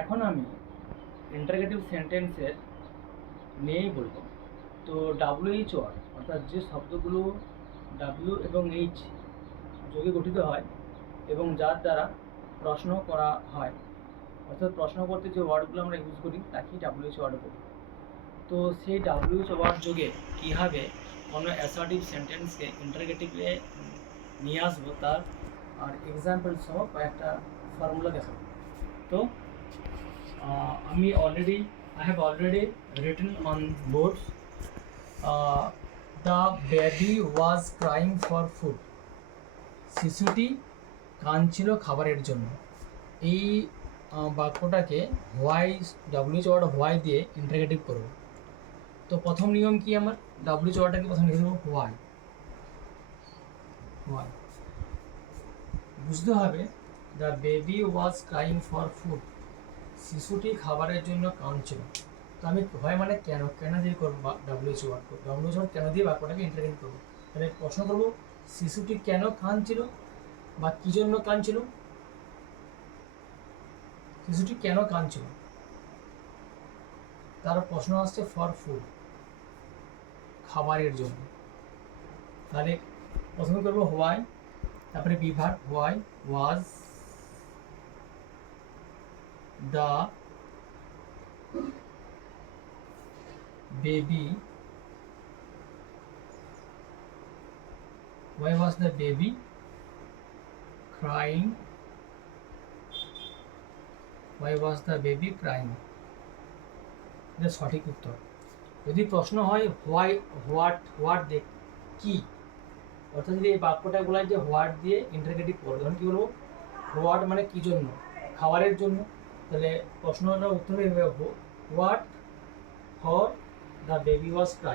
এখন আমি ইন্টারগেটিভ সেন্টেন্সের নিয়েই বলবো। তো WH ওয়ার্ড অর্থাৎ যে শব্দগুলো W এবং H যোগে গঠিত হয় এবং যার দ্বারা প্রশ্ন করা হয়, অর্থাৎ প্রশ্ন করতে যে ওয়ার্ডগুলো আমরা ইউজ করি তাকে WH ওয়ার্ড বলি। তো সেই WH ওয়ার্ড যোগে কীভাবে কোনো অ্যাসার্টিভ সেন্টেন্সকে ইন্টারগেটিভে নিয়ে আসবো তার আর এক্সাম্পল সহ কয়েকটা ফর্মুলা দেখাবো। তো I have already written on boards. The baby was crying for food. শিশুটি কাঁদছিল খাবারের জন্য। এই বাক্যটাকে হোয়াই WH ওয়ার্ড হোয়াই দিয়ে ইন্টারগেটিভ করব। তো প্রথম নিয়ম কি, আমার WH ওয়ার্ডটাকে প্রথম লিখে দেবো হোয়াই। বুঝতে হবে the baby was crying for food, শিশুটি খাবারের জন্য কাঁদছিল। তো আমি হয় মানে কেন দিয়ে করবো WH ওয়ার্ড কেন দিয়ে বাক্যটাকে ইন্টারগেটিভ করবো। তাহলে প্রশ্ন করবো শিশুটি কেন কাঁদছিল বা কী জন্য কাঁদছিল, শিশুটি কেন কাঁদছিল, তার প্রশ্ন আসছে ফর ফুড, খাবারের জন্য। তাহলে প্রথমে করবো হোয়াই, তারপরে বিভাগ why was the baby, why was the baby crying, why was the baby crying, এটা সঠিক উত্তর। যদি প্রশ্ন হয় হোয়াই হোয়াট দেখ কি, অর্থাৎ যদি এই বাক্যটা বলায় যে হোয়াট দিয়ে ইন্টারগেটিভ করবো, তখন কী বলবো হোয়াট মানে কী জন্য, খাবারের জন্য। তাহলে প্রশ্নটার উত্তর হবে what for the baby was crying.